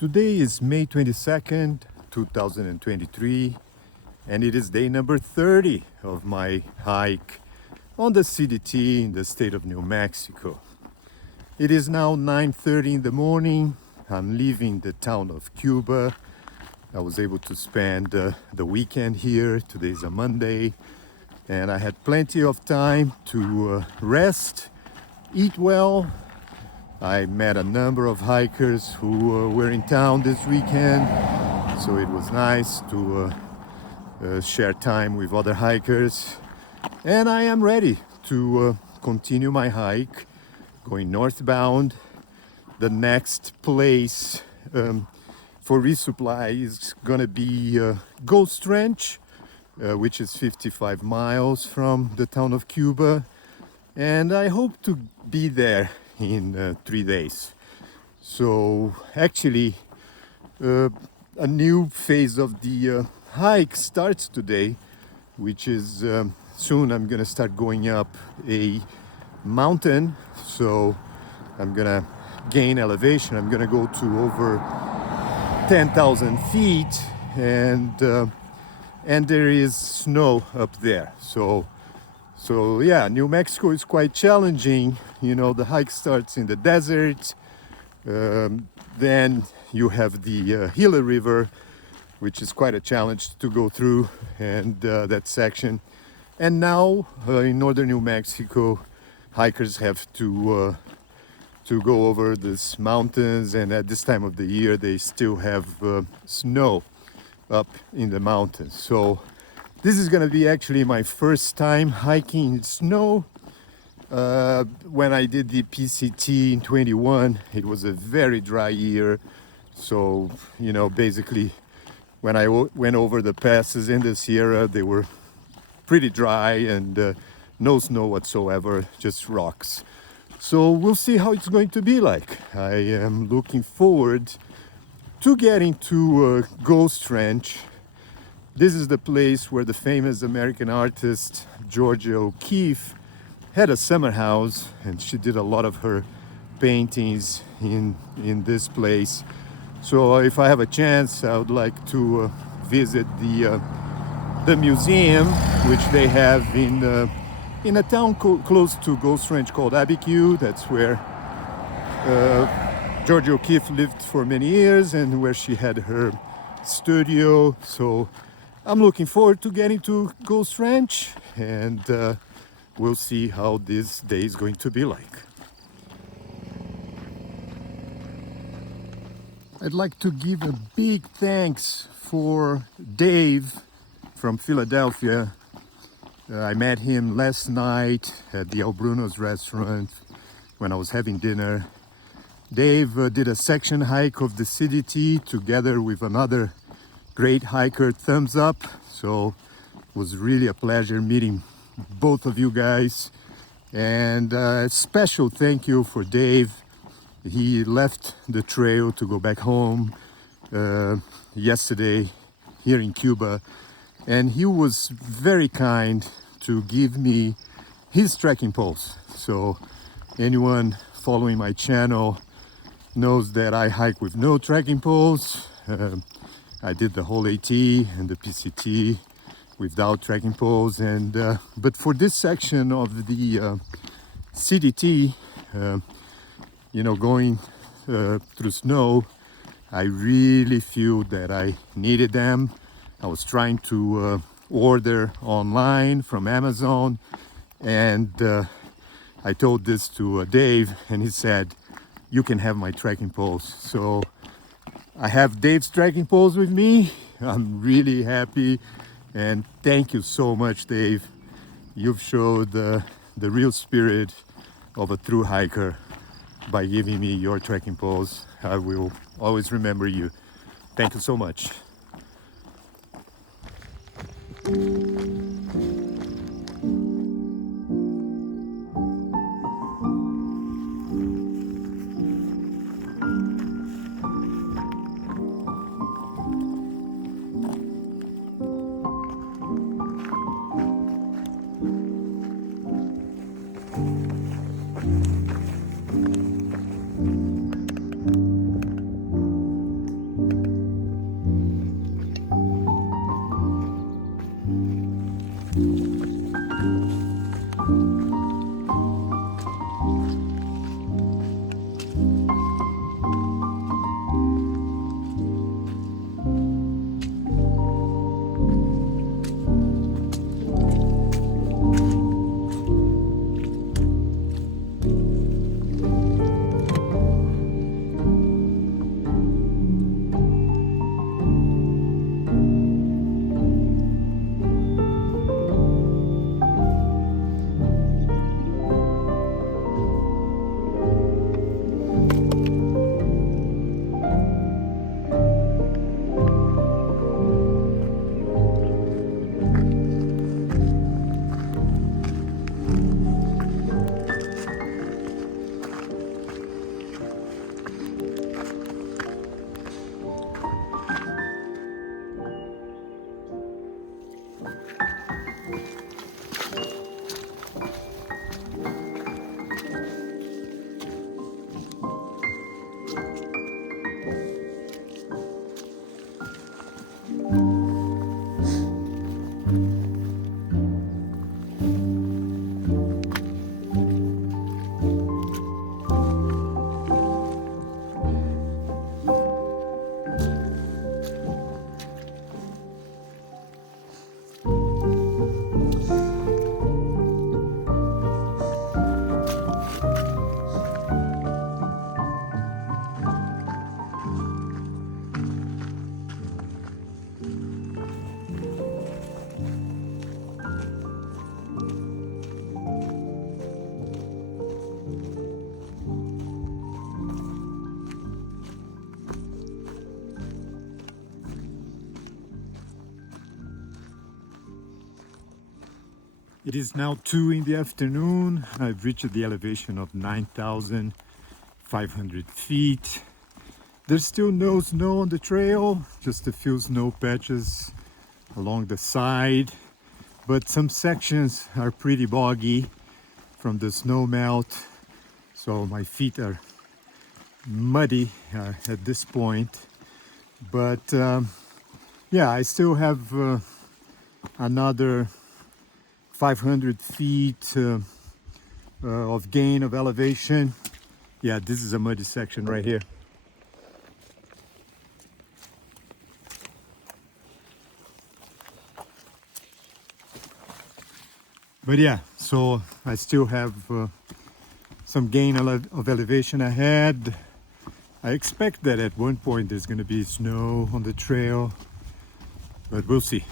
Today is May 22nd, 2023, and it is day number 30 of my hike on the CDT in the state of New Mexico. It is now 9:30 in the morning. I'm leaving the town of Cuba. I was able to spend the weekend here. Today's a Monday, and I had plenty of time to rest, eat well. I met a number of hikers who were in town this weekend, so it was nice to share time with other hikers. And I am ready to continue my hike, going northbound. The next place for resupply is gonna be Ghost Ranch, which is 55 miles from the town of Cuba. And I hope to be there in 3 days. So actually a new phase of the hike starts today, which is soon I'm gonna start going up a mountain. So I'm gonna gain elevation. I'm gonna go to over 10,000 feet, and there is snow up there. So yeah, New Mexico is quite challenging. You know, the hike starts in the desert. Then you have the Gila River, which is quite a challenge to go through, and that section. And now in northern New Mexico, hikers have to go over these mountains, and at this time of the year, they still have snow up in the mountains. So this is gonna be actually my first time hiking in snow. When I did the PCT in 21, it was a very dry year. So, you know, basically when I went over the passes in the Sierra, they were pretty dry and no snow whatsoever, just rocks. So we'll see how it's going to be like. I am looking forward to getting to Ghost Ranch. This is the place where the famous American artist Georgia O'Keeffe had a summer house, and she did a lot of her paintings in this place. So if I have a chance, I would like to visit the museum, which they have in a town close to Ghost Ranch called Abiquiu. That's where Georgia O'Keeffe lived for many years and where she had her studio. So I'm looking forward to getting to Ghost Ranch, and we'll see how this day is going to be like. I'd like to give a big thanks for Dave from Philadelphia. I met him last night at the El Bruno's restaurant when I was having dinner. Dave did a section hike of the CDT together with another great hiker, Thumbs Up. So it was really a pleasure meeting both of you guys. And a special thank you for Dave. He left the trail to go back home yesterday here in Cuba, and he was very kind to give me his trekking poles. So anyone following my channel knows that I hike with no trekking poles. I did the whole AT and the PCT without trekking poles, and but for this section of the CDT, you know, going through snow, I really feel that I needed them. I was trying to order online from Amazon, and I told this to Dave, and he said, "You can have my trekking poles." So I have Dave's trekking poles with me. I'm really happy, and thank you so much, Dave. You've showed the real spirit of a thru hiker by giving me your trekking poles. I will always remember you. Thank you so much. It is now 2 in the afternoon. I've reached the elevation of 9,500 feet. There's still no snow on the trail, just a few snow patches along the side, but some sections are pretty boggy from the snow melt, so my feet are muddy at this point. But yeah, I still have another 500 feet of gain of elevation. Yeah, this is a muddy section right here. But yeah, so I still have some gain of elevation ahead. I expect that at one point there's going to be snow on the trail, but we'll see.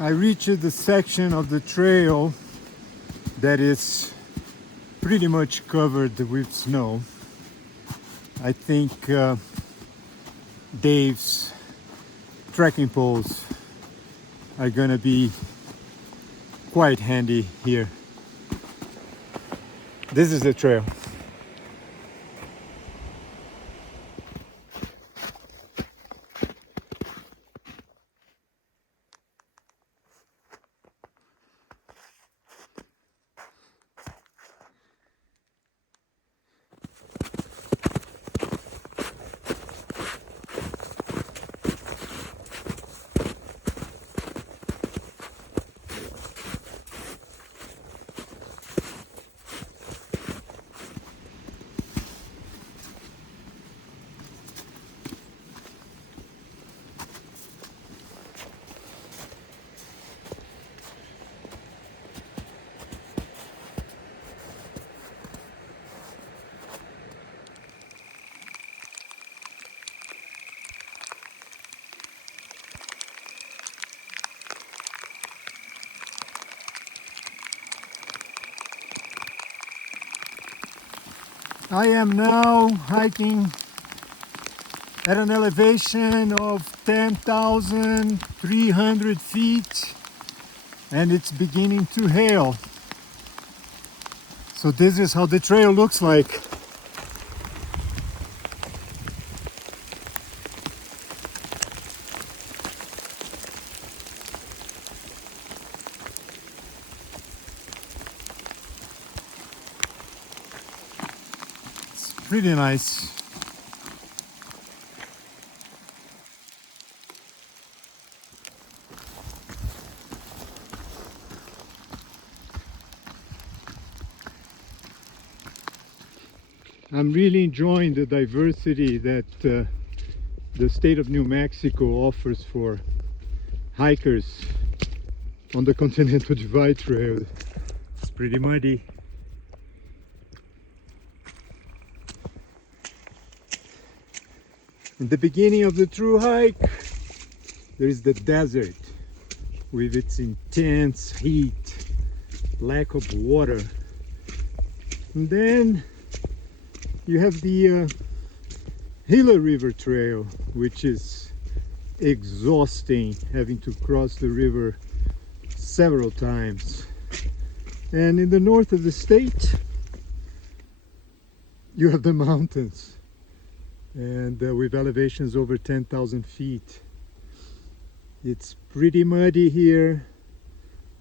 I reached the section of the trail that is pretty much covered with snow. I think Dave's trekking poles are gonna be quite handy here. This is the trail. I am now hiking at an elevation of 10,300 feet and it's beginning to hail. So this is how the trail looks like. Pretty nice. I'm really enjoying the diversity that the state of New Mexico offers for hikers on the Continental Divide Trail. It's pretty muddy. In the beginning of the Thru-Hike, there is the desert with its intense heat, lack of water. And then you have the Gila River Trail, which is exhausting, having to cross the river several times. And in the north of the state, you have the mountains, and with elevations over 10,000 feet. It's pretty muddy here.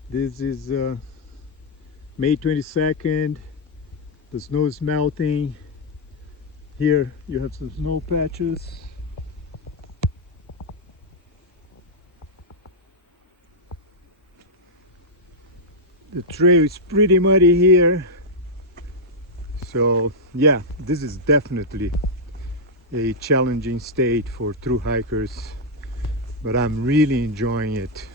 This is May 22nd. The snow is melting. Here you have some snow patches. The trail is pretty muddy here. So yeah, this is definitely a challenging state for thru hikers, but I'm really enjoying it.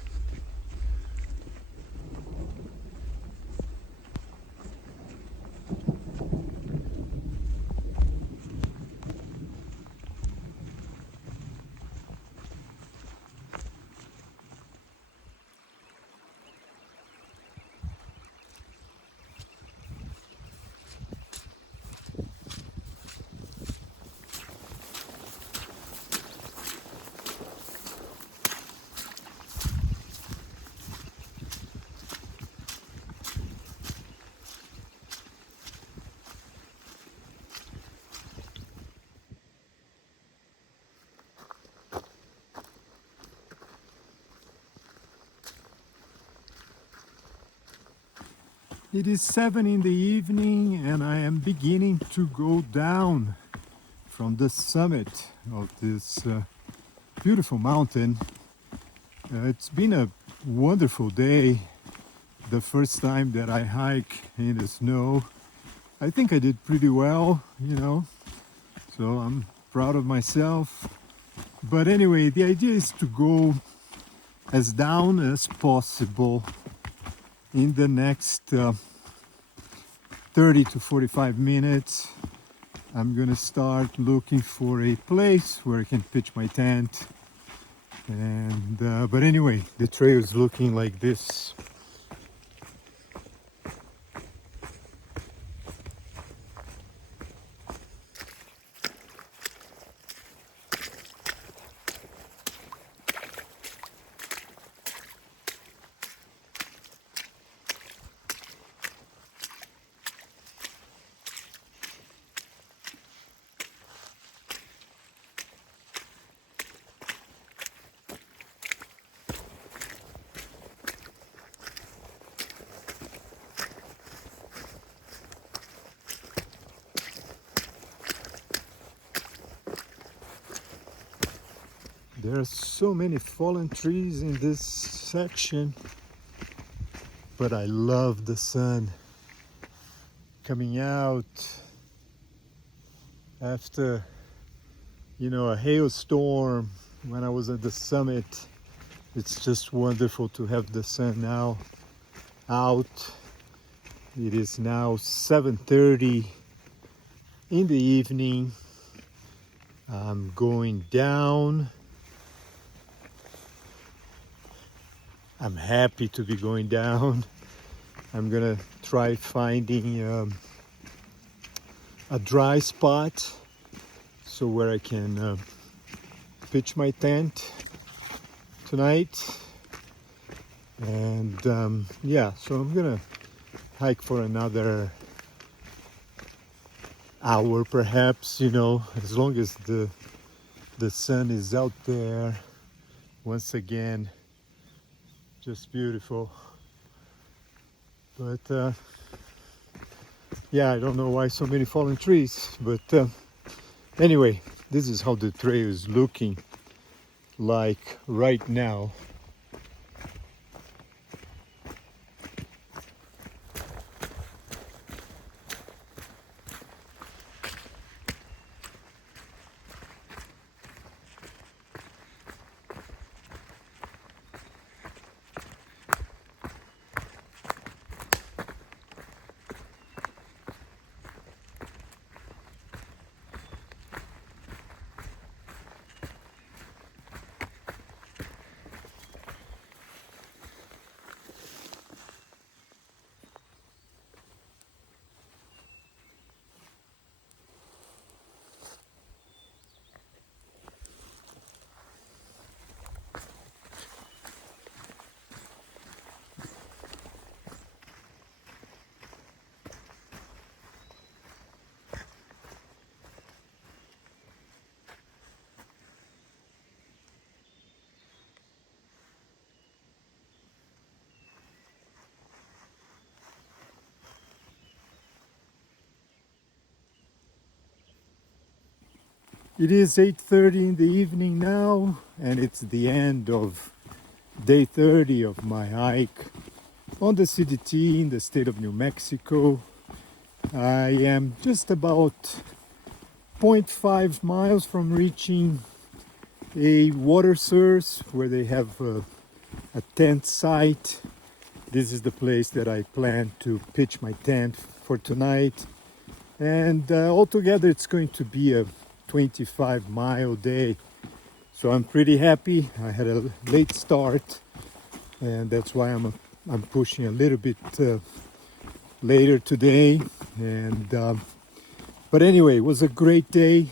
It is 7 in the evening and I am beginning to go down from the summit of this beautiful mountain. It's been a wonderful day. The first time that I hike in the snow. I think I did pretty well, you know, so I'm proud of myself. But anyway, the idea is to go as down as possible in the next 30 to 45 minutes. I'm gonna start looking for a place where I can pitch my tent. And but anyway, the trail is looking like this. There are so many fallen trees in this section, but I love the sun coming out after, you know, a hailstorm when I was at the summit. It's just wonderful to have the sun now out. It is now 7:30 in the evening. I'm going down. I'm happy to be going down. I'm gonna try finding a dry spot so where I can pitch my tent tonight. And yeah, so I'm gonna hike for another hour perhaps, you know, as long as the sun is out there. Once again, just beautiful. But yeah, I don't know why so many fallen trees, but anyway, this is how the trail is looking like right now. It is 8:30 in the evening now, and it's the end of day 30 of my hike on the CDT in the state of New Mexico. I am just about 0.5 miles from reaching a water source where they have a tent site. This is the place that I plan to pitch my tent for tonight. And altogether it's going to be a 25-mile day. So I'm pretty happy. I had a late start, and that's why I'm pushing a little bit later today. And but anyway, it was a great day.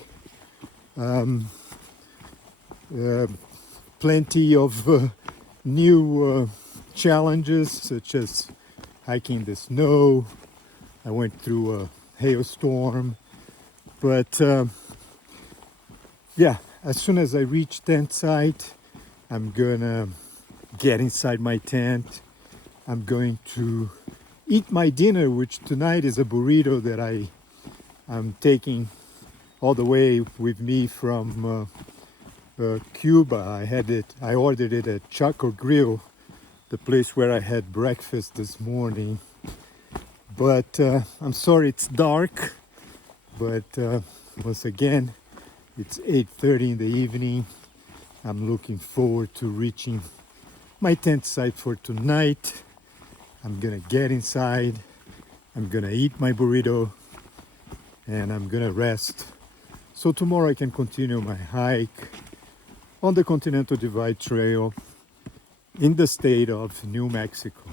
Plenty of new challenges, such as hiking the snow. I went through a hailstorm, but yeah, as soon as I reach tent site, I'm gonna get inside my tent. I'm going to eat my dinner, which tonight is a burrito that I'm taking all the way with me from Cuba. I ordered it at Chaco Grill, the place where I had breakfast this morning. But I'm sorry it's dark, but once again, it's 8:30 in the evening. I'm looking forward to reaching my tent site for tonight. I'm gonna get inside, I'm gonna eat my burrito, and I'm gonna rest. So tomorrow I can continue my hike on the Continental Divide Trail in the state of New Mexico.